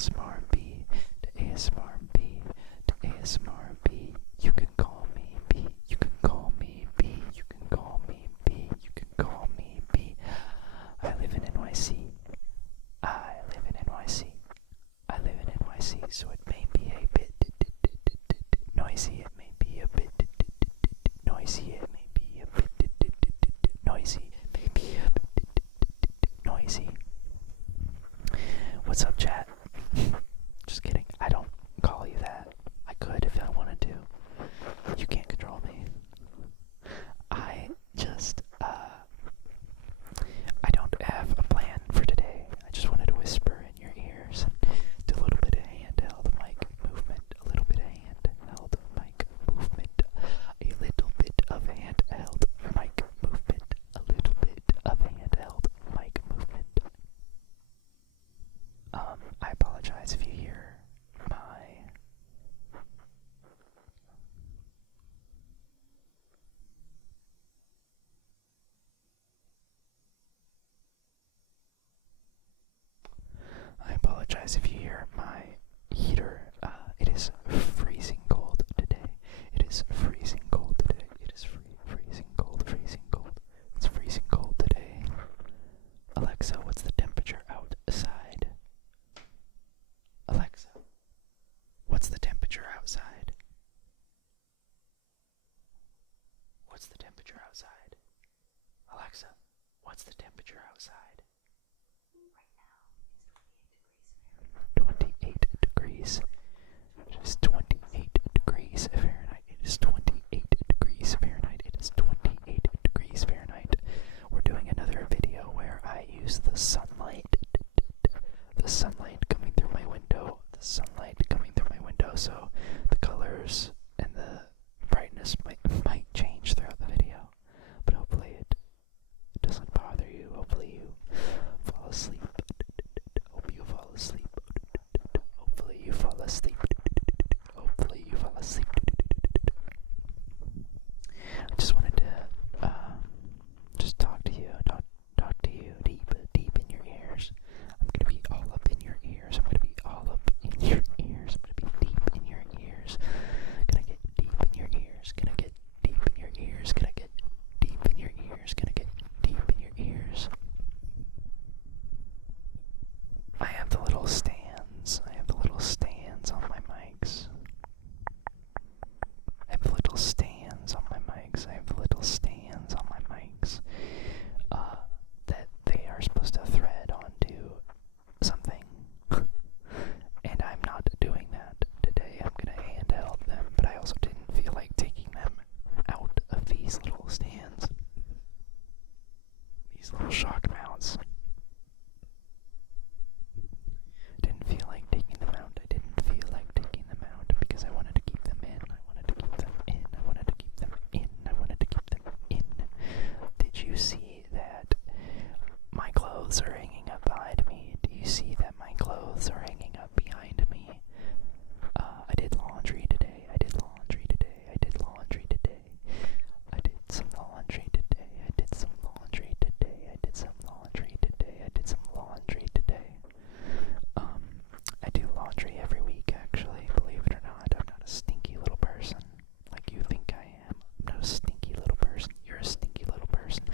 ASMR to ASMR to ASMR. You can call me B. You can call me B. You can call me B. You can call me B. I live in NYC. I live in NYC. I live in NYC, so it may be a bit noisy. It may be a bit noisy. It may be a bit noisy. It may be a bit noisy. What's up, chat? Just kidding. I don't call you that. I could if I wanted to. You can't control me. I just, I don't have a plan for today. I just wanted to whisper in your ears and do a little bit of handheld mic movement, a little bit of handheld mic movement, a little bit of handheld mic movement, a little bit of handheld mic movement. I apologize if you hear my heater. It is freezing cold today. It is freezing cold today. It is freezing cold, freezing cold. It's freezing cold today. Alexa, what's the temperature outside? Alexa, what's the temperature outside? What's the temperature outside? Alexa, what's the temperature outside? 28 degrees. It is 28 degrees Fahrenheit. It is 28 degrees Fahrenheit. It is 28 degrees Fahrenheit. We're doing another video where I use the sunlight coming through my window. The sunlight coming through my window, so the colors and the brightness might change throughout the video. But hopefully it doesn't bother you. Hopefully you fall asleep. Hope you fall asleep. Hopefully you fall asleep. Hopefully you fall asleep. I just wanted to just talk to you, talk to you deep in your ears. I'm gonna be all up in your ears. I'm gonna be all up in your ears. I'm gonna be deep in your ears. Gonna get deep in your ears. Gonna get deep in your ears. Gonna get deep in your ears. Gonna get deep in your ears. I have the little stands. I have the little stands on my mics. I have the little stands on my mics. I have the little stands on my mics. That they are supposed to thread onto something. And I'm not doing that today. I'm gonna handheld them, but I also didn't feel like taking them out of these little stands. These little shock mounts. Didn't feel like taking them out. I didn't feel like taking them out because I wanted to keep them in. I wanted to keep them in. I wanted to keep them in. I wanted to keep them in. Did you see that my clothes are hanging up behind me? Do you see that my clothes are hanging up behind me? I did laundry today. I did laundry today. I did laundry today. I did some laundry today. I did some laundry today. I did some laundry today. I did some laundry today. I do laundry every week, actually, believe it or not. I'm not a stinky little person like you think I am. I'm not a stinky little person. You're a stinky little person.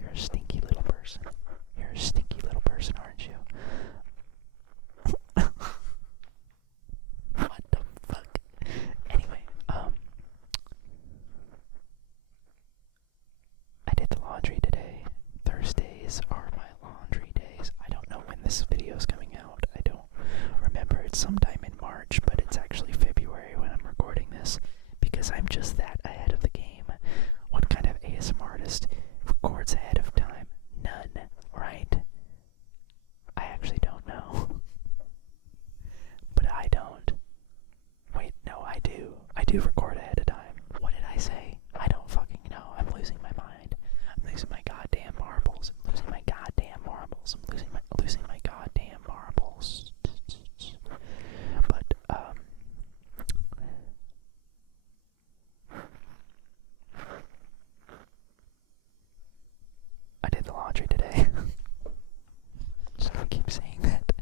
You're a stinky little person. You're a stinky little person, aren't you? What the fuck? Anyway, I did the laundry today. Thursdays are my laundry days. I don't know when this video is coming out. I don't remember. It's sometime in March, but it's actually February when I'm recording this because I'm just that ahead of the game. What kind of ASMR artist records ahead of time? None, right? I actually don't know. But I don't. Wait, no, I do. I do record ahead of time. What did I say? I don't fucking know. I'm losing my mind. I'm losing my goddamn marbles. I'm losing my goddamn marbles. I'm losing my goddamn marbles. But I did the laundry today. I'm just gonna keep saying that.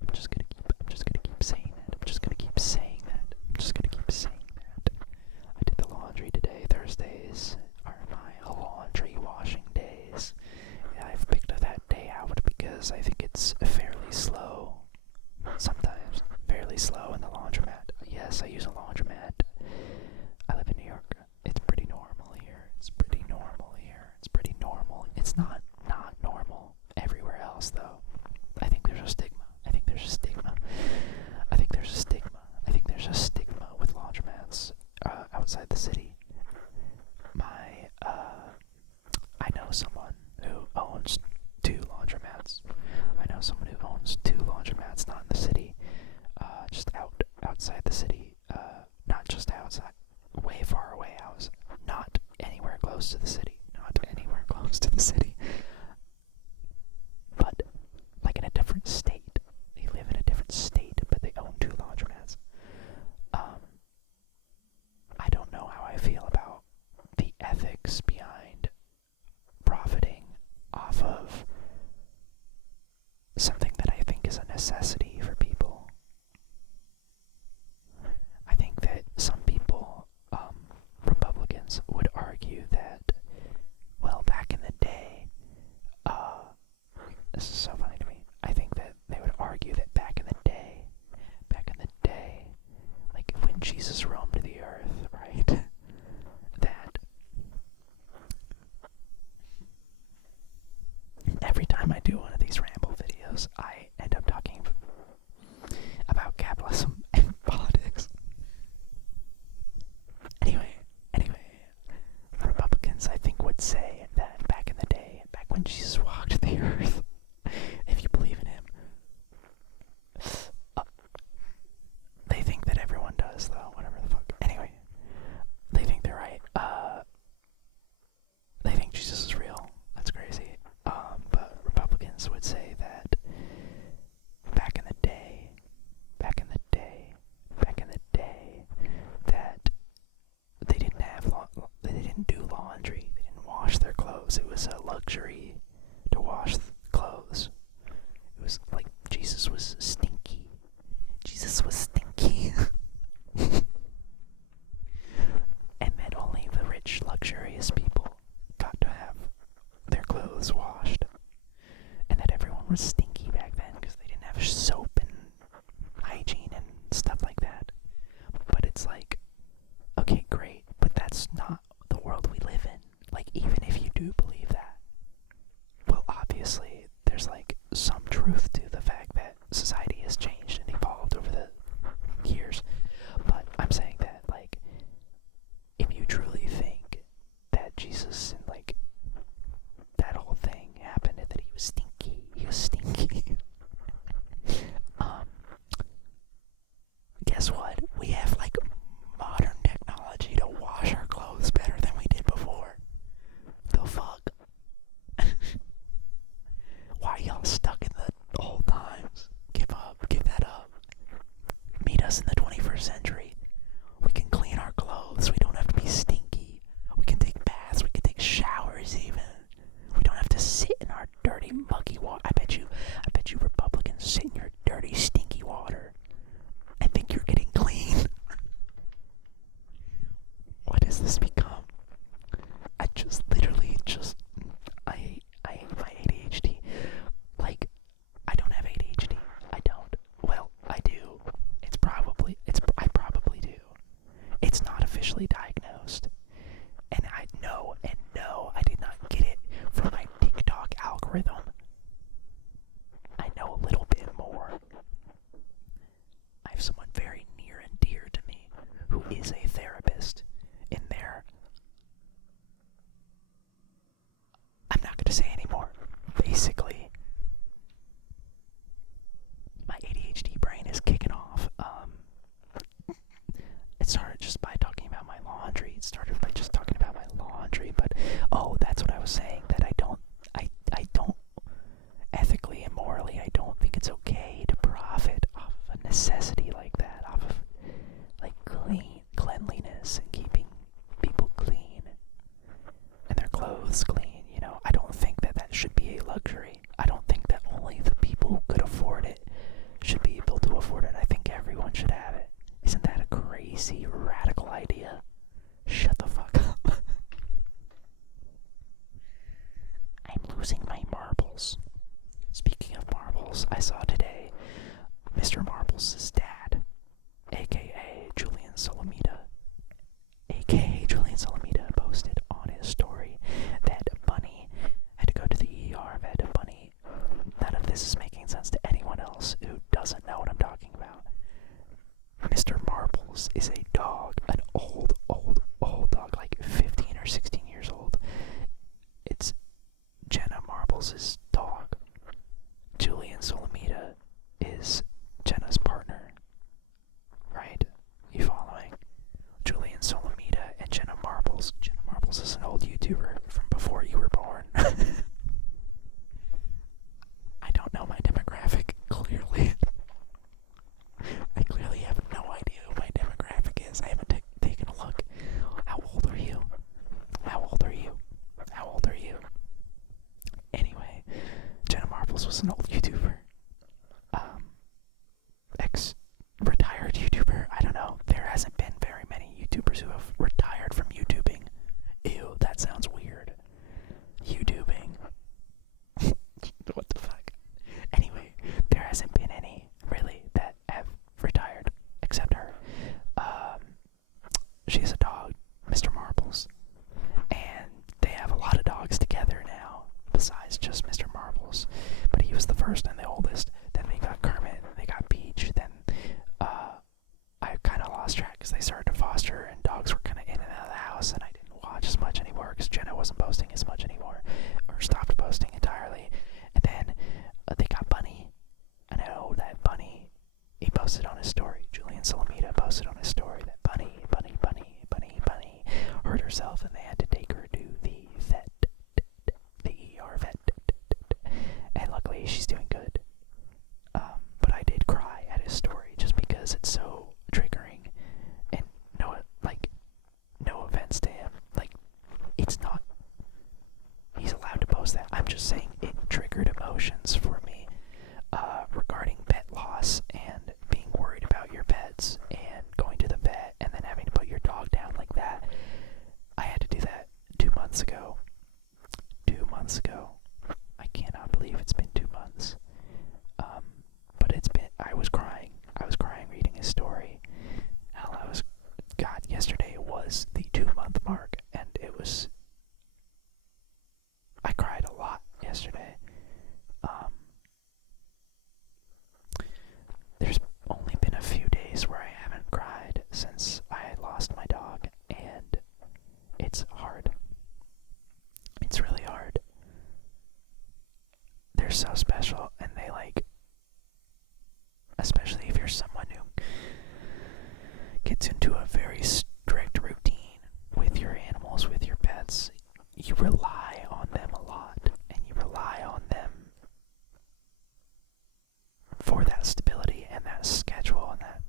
I'm just gonna keep outside the city. I know someone who owns 2 laundromats. I know someone who owns 2 laundromats, not in the city, just outside the city, not just outside, way far away, not anywhere close to the city, but like in a different state. They live in a different state, but they own 2 laundromats. I don't know how I feel about the ethics behind profiting off of something that I think is a necessity for people. I think that some people, Republicans, would argue that, well, back in the day, this is so funny to me. I think that they would argue that back in the day, like when Jesus roamed the earth, right? That every time I do one of these ramble videos, I end up talking about capitalism and politics. Anyway, Republicans, I think, would say that back in the day, back when Jesus walked the earth, if you believe in him, they think that everyone does, though, whatever the fuck. Anyway, they think they're right. They think Jesus is real. That's crazy. But Republicans would say that back in the day, that they didn't do laundry. They didn't wash their clothes. It was a luxury to wash clothes. It was like Jesus was stinky. And that only the rich, luxurious people got to have their clothes washed. And that everyone was stinky back then because they didn't have soap and hygiene and stuff like that. But it's like, okay, great, but that's not the world we live in. Like, even if you do believe that, well, obviously, there's like some truth to the fact that society has changed and evolved over the years. But I'm saying that, like, if you truly think that Jesus and like that whole thing happened and that he was stinky, guess what? We have like modern technology to wash our clothes better than we did before. The fuck? Why are y'all stuck in the old times? Give up, give that up. Meet us in the 21st century. We can clean our clothes. We don't have to be stinky. We can take baths. We can take showers even. We don't have to sit in our dirty, muggy water. I bet you Republicans sit in your dirty, stinky water and think you're getting clean. What has this become? I hate my ADHD. Like, I don't have ADHD. I don't. Well, I do. I probably do. It's not officially diagnosed. And I know, I did not get it from my TikTok algorithm. I know a little bit more. I have someone very near and dear to me who is a therapist in there. I'm not going to say anymore. Basically, my ADHD brain is kicking off. It started just by talking about my laundry. But that's what I was saying. That I don't ethically and morally, I don't think it's okay to profit off of a necessity like that, off of like cleanliness and keeping people clean and their clothes clean. You know, I don't think that should be a luxury. I don't think that only the people who could afford it should be able to afford it. I think everyone should have it. Isn't that a crazy, radical idea? Shut the fuck up. I'm losing my marbles. Speaking of marbles, I saw today Mr. Marbles' dad, aka Julian Solomita, posted on his story that Bunny had to go to the ER. That Bunny, none of this is making sense to anyone else who doesn't know what I'm talking about. Mr. Marbles is a dog, an old is. I haven't taken a look. How old are you? How old are you? How old are you? Anyway, Jenna Marbles was an old YouTuber. Ex-retired YouTuber. I don't know. There hasn't been very many YouTubers who have retired from YouTubing. Ew, that sounds weird. YouTubing. What the fuck? Anyway, there hasn't been any, really, that have retired, except her. She has a dog, Mr. Marbles, and they have a lot of dogs together now, besides just Mr. Marbles. But he was the first and the oldest. Then they got Kermit, they got Peach, then I kind of lost track because they started to foster and dogs were kind of in and out of the house, and I didn't watch as much anymore because Jenna wasn't posting as much anymore, or stopped posting entirely. And then they got Bunny. I know that Bunny, he posted on his story. Julian Salamita posted on his story that Bunny hurt herself and they had to take her to the vet, the ER vet. And luckily she's doing good. But I did cry at his story just because it's so triggering. And no offense to him. Like, it's not, he's allowed to post that. I'm just saying it triggered emotions for me regarding pet loss and being worried about your pets and going to the vet and then having to put your dog down like that. I had to do that 2 months ago. 2 months ago. I cannot believe it's been 2 months. But I was crying. I was crying reading his story. Hell, yesterday was the 2-month mark, and I cried a lot yesterday. There's only been a few days where I haven't cried since I lost my dog, and it's hard. It's really hard. They're so special, and they especially if you're someone who gets into a very strict routine with your animals, with your pets, you rely on them a lot, and you rely on them for that stability and that schedule and that,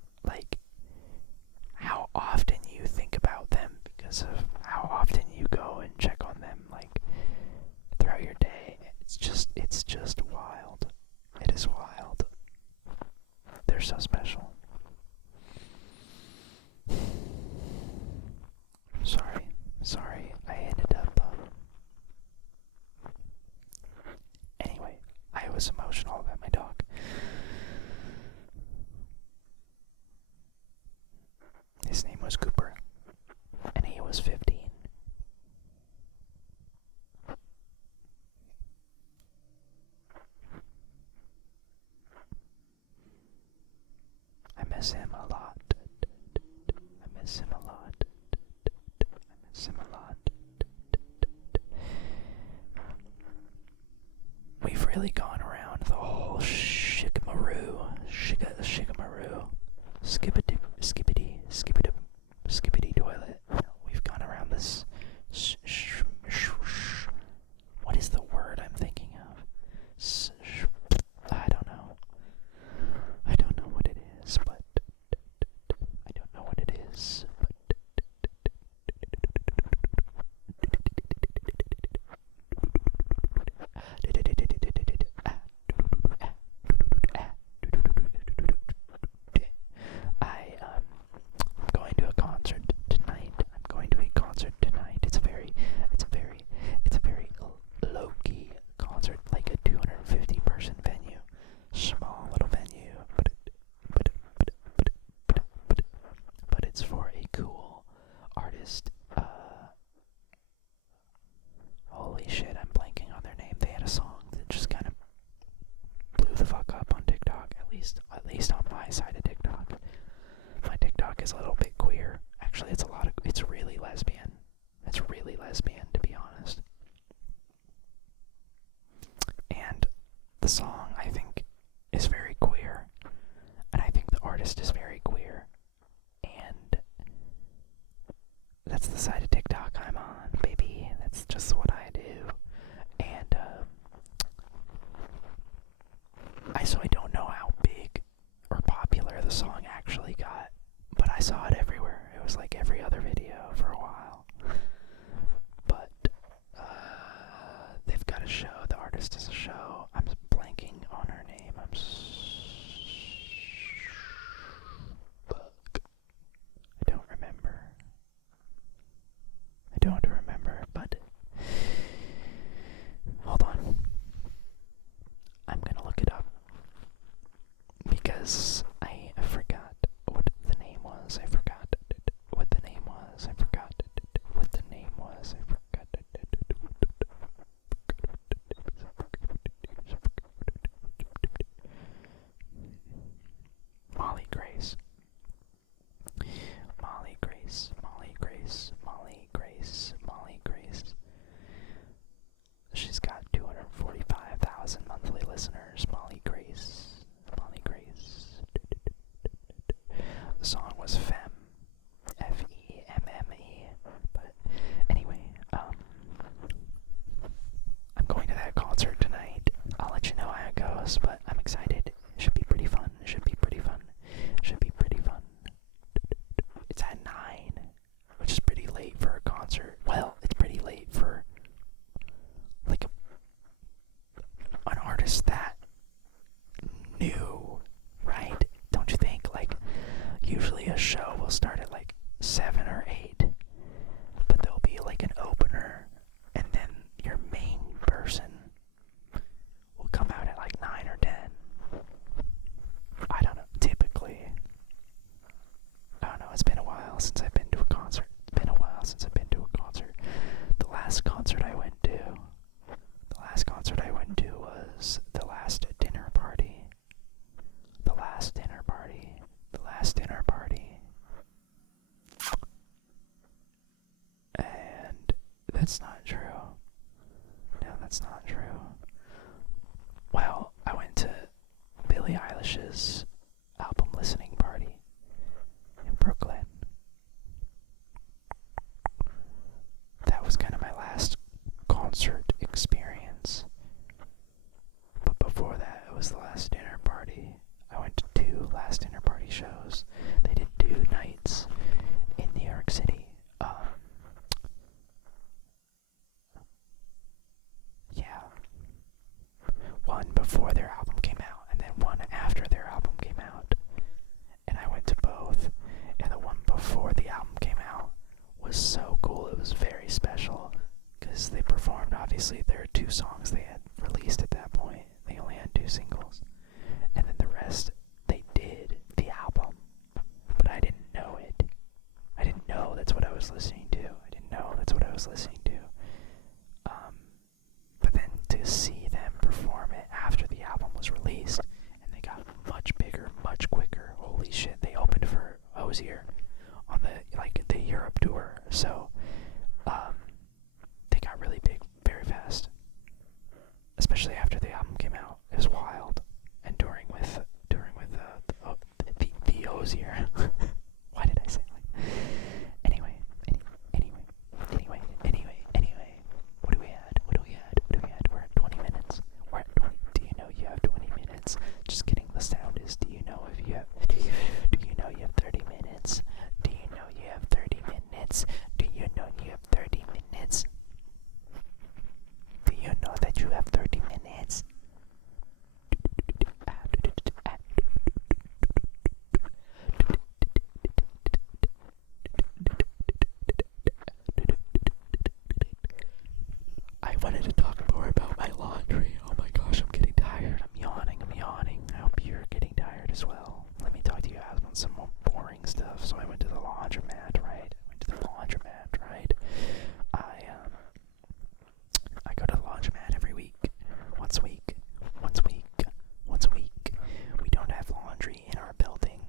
how often you think about them because of how often you go and check on them, throughout your day. It's just wild. It is wild. They're so special. Sorry, I ended up, anyway, I was emotional about my dog. His name was Cooper, and he was 15. I miss him a lot. I miss him a lot. I miss him a lot. We've really gone around the whole shikamaroo, skippity toilet. We've gone around this. What is the word I'm thinking of? I don't know. I don't know what it is, but I don't know what it is, but I'm going to a concert tonight. It's a very low-key concert, like a 250-person venue, small little venue, but it's for a cool artist. Holy shit, I'm blanking on their name. They had a song that just kind of blew the fuck up on TikTok, at least on my side of TikTok. My TikTok is a little bit queer. Actually, it's really lesbian. It's really lesbian, to be honest. And the song, I think, is very queer. And I think the artist is very queer. And that's the side of TikTok I'm on, baby. That's just what I do. And, I don't know how big or popular the song actually got, but I saw it everywhere. It last concert I went to? The last concert I went to was the last dinner party. The last dinner party. The last dinner party. And that's not true. No, that's not true. Well, I went to Billie Eilish's album listening party in Brooklyn. That was kind of my last concert experience. But before that, it was the last dinner party. I went to 2 last dinner party shows. They did 2 nights in New York City. Yeah. One before their album came out, and then one after their album came out. And I went to both. And the one before the album came out was so cool. It was very special because they performed, obviously, there are 2 songs they had released at that point. They only had 2 singles. And then the rest, they did the album. But I didn't know it. I didn't know that's what I was listening to. I didn't know that's what I was listening to. But then to see them perform it after the album was released, and they got much bigger, much quicker. Holy shit, they opened for Hozier on the Europe tour. So, they got really big very fast. Especially after the album came out. It was wild. And touring with the Hozier. Why did I say it like that? Anyway. What do we had? We're at 20 minutes. We're at 20. Do you know you have 20 minutes? Just kidding. The sound is, do you know if you have, do you know you have 30 minutes? Do you know you have 30 minutes? Do you know you have 30 minutes? Do you know that you have 30 minutes? I wanted to talk more about my laundry. Oh my gosh, I'm getting tired. I'm yawning. I hope you're getting tired as well. Let me talk to you guys about some more boring stuff. So I went to the laundromat, right? I go to the laundromat every week. Once a week. We don't have laundry in our building.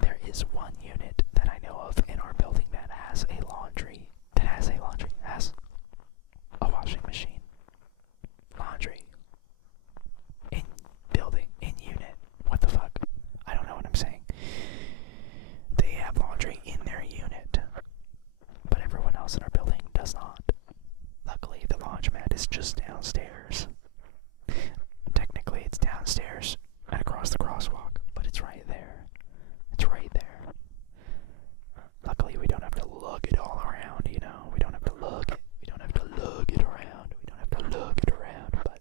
There is one unit that I know of in our building that has a washing machine. Laundry. In building, in unit. What the fuck? I don't know what I'm saying. They have laundry in their unit, but everyone else in our building does not. Luckily, the laundromat is just downstairs. Technically, it's downstairs and across the crosswalk, but it's right there. Luckily, we don't have to lug it all around, you know? We don't have to lug it around, but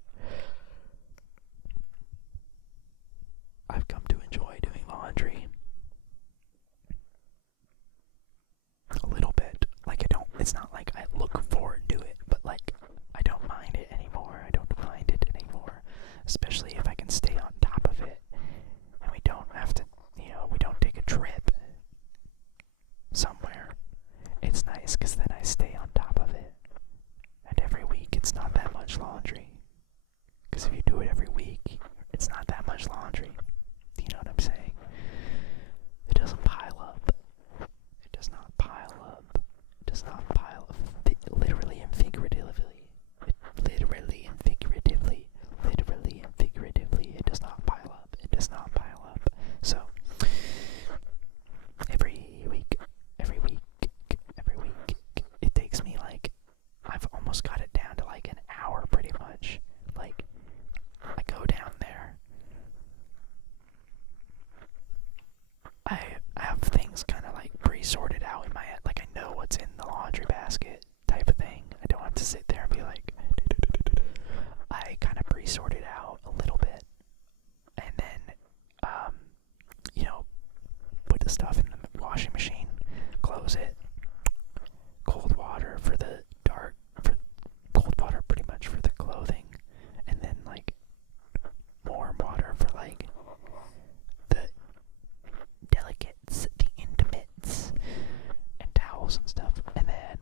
I've come to enjoy doing laundry a little bit. It's not like I look forward to it, but I don't mind it anymore. Especially if I can stay on top of it, and we don't have to, we don't take a trip somewhere. It's nice because then I stay on top of it. And every week it's not that much laundry. Because if you do it every week, it's not that much laundry. Do you know what I'm saying? It doesn't pile up. It does not pile up. Literally and figuratively. It does not pile up. So, every week, it takes me I've almost got it down to an hour pretty much. I go down there. I have things kind of pre-sorted out in my head. I know what's in the laundry basket type of thing. I don't have to sit there and be I kind of pre-sort it out a little bit. And then, put the stuff in the washing machine, close it, cold water for the cold water pretty much for the clothing, and then warm water for the delicates, the intimates, and towels and stuff. And then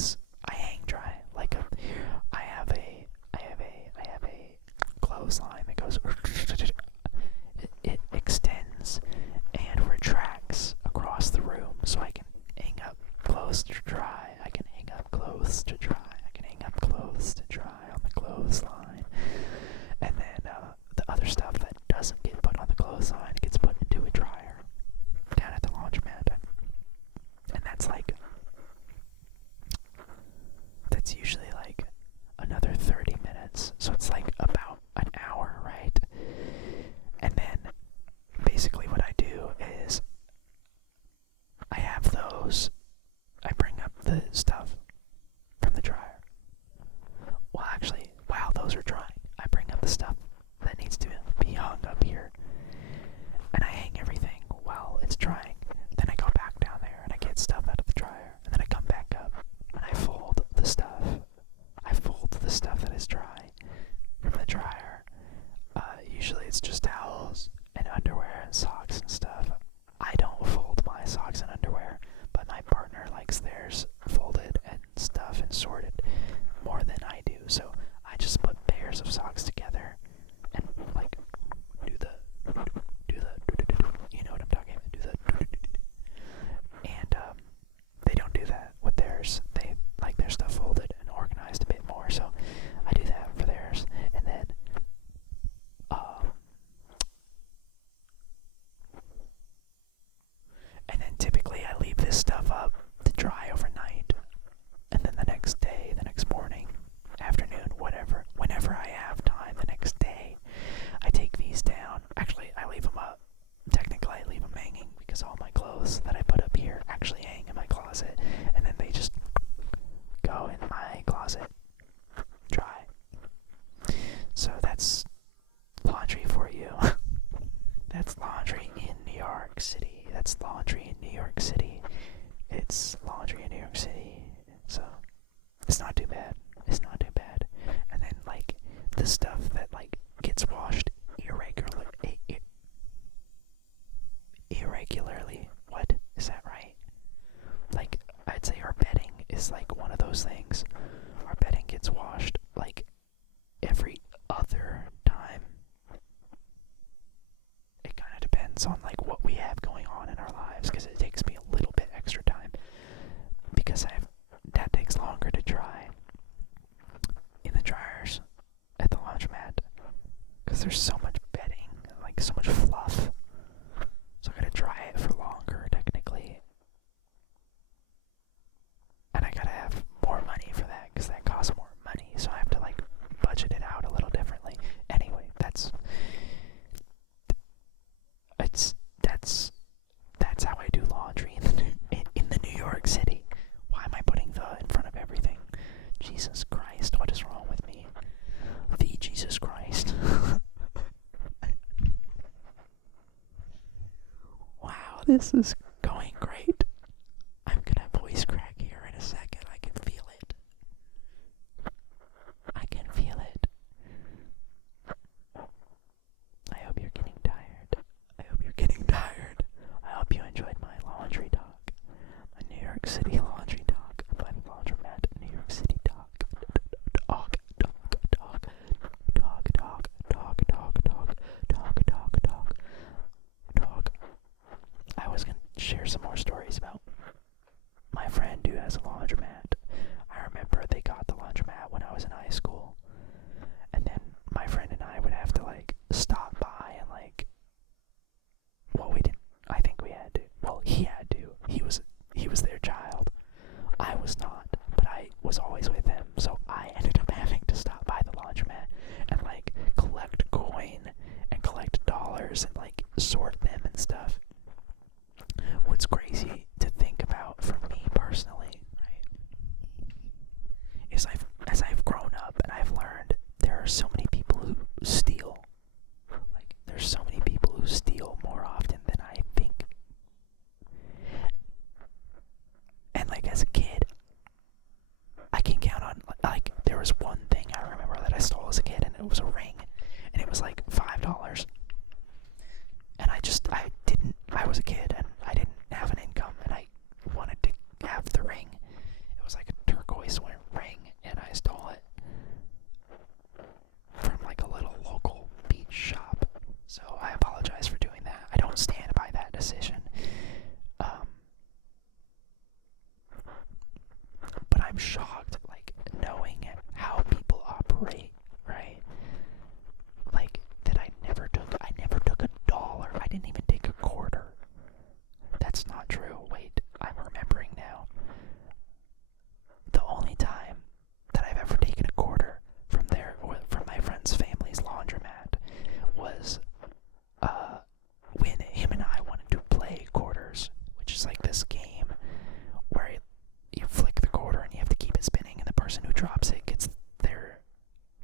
clothes, I hang dry. Like I have a clothesline that goes. It extends and retracts across the room, so I can hang up clothes to dry. I can hang up clothes to dry. I can hang up clothes to dry on the clothesline, and then the other stuff that doesn't get put on the clothesline gets put into a dryer down at the laundromat, and that's usually like another 30 minutes, so it's like about an hour, right? And then basically what I do is I have those, I bring up the stuff from the dryer. Well, actually, while those are drying, I bring up the stuff that needs to be hung up here, and I hang everything while it's drying. Then I go back down there and I get stuff out of the dryer, and then I come back up and I fold the stuff. I fold the stuff that is dry from the dryer. Usually it's just towels and underwear and socks and stuff. I don't fold my socks and underwear, but my partner likes theirs folded and stuff and sorted more than I do. So I just put pairs of socks together and like do the you know what I'm talking about, do the and they don't do that with theirs. They like their stuff folded and organized a bit more, so I do that for theirs. And then typically I leave this stuff up to dry overnight, and then the next day, the next morning, afternoon, whenever I have time the next day, I take these down. Actually, I leave them up. Technically, I leave them hanging because all my clothes that I put up here actually hang in my closet, and then they just go in my closet dry. So that's laundry for you. That's laundry in New York City. That's laundry in New York City. It's laundry in New York City. So it's not too bad. It's not too bad. And then like the stuff that like gets washed irregularly. What? Is that right? Like I'd say our bedding is like one of those things. Our bedding gets washed like every other time. It kind of depends on like what we have going on in our lives, because it takes me a little bit extra time because that takes longer to dry in the dryers at the laundromat because there's so much bedding, like so much fluff. So I gotta dry it for longer technically, and I gotta have more money for that because that costs more money. So I have to like budget it out a little differently. Anyway, that's how I do laundry in the New York City. Why am I putting the in front of everything? Jesus Christ, what is wrong with me? The Jesus Christ. Wow, this is going great. I'm gonna voice crack here in a second. I can feel it. I can feel it. I hope you're getting tired. I hope you're getting tired. I hope you enjoyed my laundry talk. My New York City laundry talk by the Laundromat. New York City talk. Talk. I was gonna share some more stories about my friend who has a laundromat. I remember they got the laundromat when I was in high school, and then my friend and I would have to like stop by and like, well, we didn't. I think we had to. Well, he had to. He was their child. I was not, but I was always with him, so I ended up having to stop by the laundromat and like collect coin and collect dollars and like sort them and stuff. What's crazy to think about for me personally, right, is as I've grown up and I've learned there are so many people who steal. Like there's so many people who steal more often than I think. And like as a kid, I can count on like there was one thing I remember that I stole as a kid, and it was a ring, and it was like $5. And I was a kid and I didn't have an income, and I wanted to have the ring. It was like a turquoise ring, and I stole it from like a little local beach shop. So I apologize for doing that. I don't stand by that decision. But I'm shocked, like, knowing how people operate, right? Like, that I never took $1. I didn't even take a quarter. That's not true. Wait, I'm remembering now. The only time that I've ever taken a quarter from my friend's family's laundromat was when him and I wanted to play quarters, which is like this game where you flick the quarter and you have to keep it spinning, and the person who drops it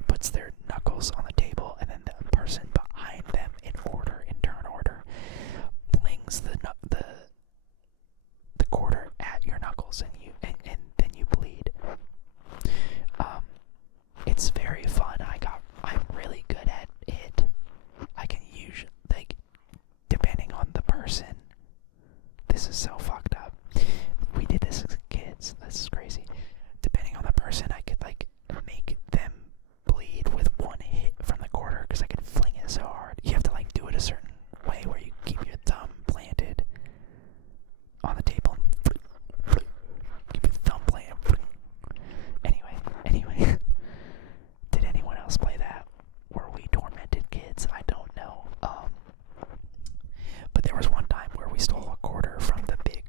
puts their knuckles on the table, and then the person behind them in turn order, flings the quarter at your knuckles, and then you bleed. It's very fun. I'm really good at it. I can usually, like, depending on the person. This is so fucked up. We did this as kids. This is crazy. Depending on the person, I could like make them bleed with one hit from the quarter because I could fling it so hard. You have to like do it a certain way where you keep your thumb planted on the table. Keep your thumb planted. Anyway. Did anyone else play that? Were we tormented kids? I don't know. But there was one time where we stole a quarter from the big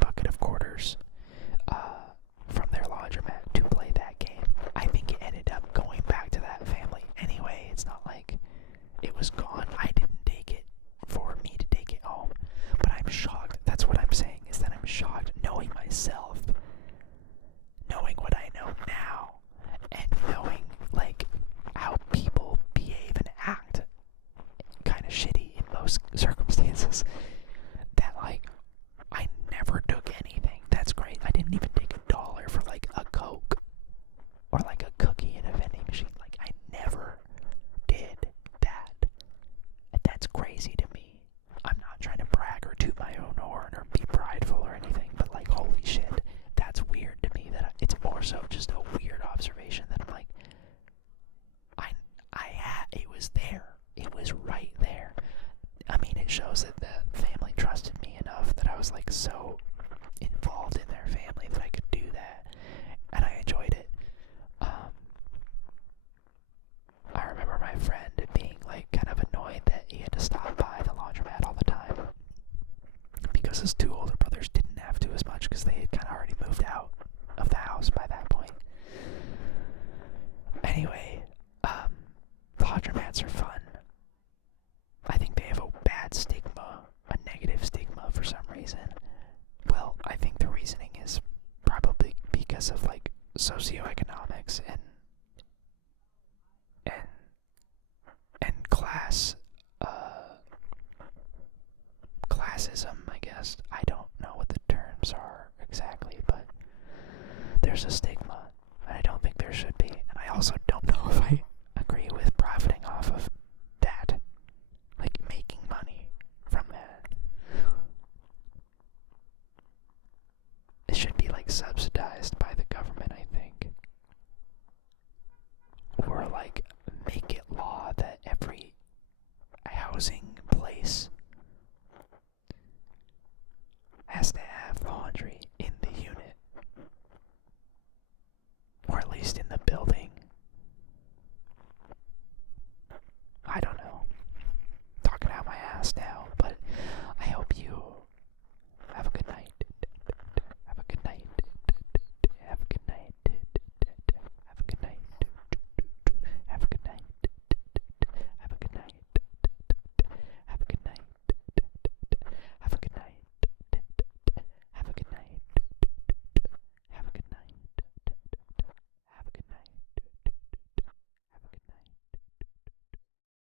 bucket of quarters from their laundromat to play that game. I think it ended up going back to that family anyway. It's not like it was gone. I didn't take it for me to take it home. But I'm shocked. That's what I'm saying, is that I'm shocked knowing myself, knowing what I know now, and knowing like how people behave and act kind of shitty in most circumstances, that like I never took anything. That's great. I didn't even take $1 for like a Coke or like a cookie in a vending machine. Like, I never did that. And that's crazy to me. I'm not trying to brag or toot my own horn or be prideful or anything, but like, holy shit, that's weird to me. That it's more so just a weird observation that I'm like, it was there. It was right there. I mean, it shows that the family trusted me enough that I was like so involved in their family that I could do that, and I enjoyed it. I remember my friend being like kind of annoyed that he had to stop by the laundromat all the time because his two older brothers didn't have to as much because they had kind of already moved out of the house by that point. Anyway, laundromats are fun. I think they have a bad stigma, a negative stigma for some reason. Well, I think the reasoning is probably because of like socioeconomics and classism, I guess. I don't know what the terms are exactly, but there's a stigma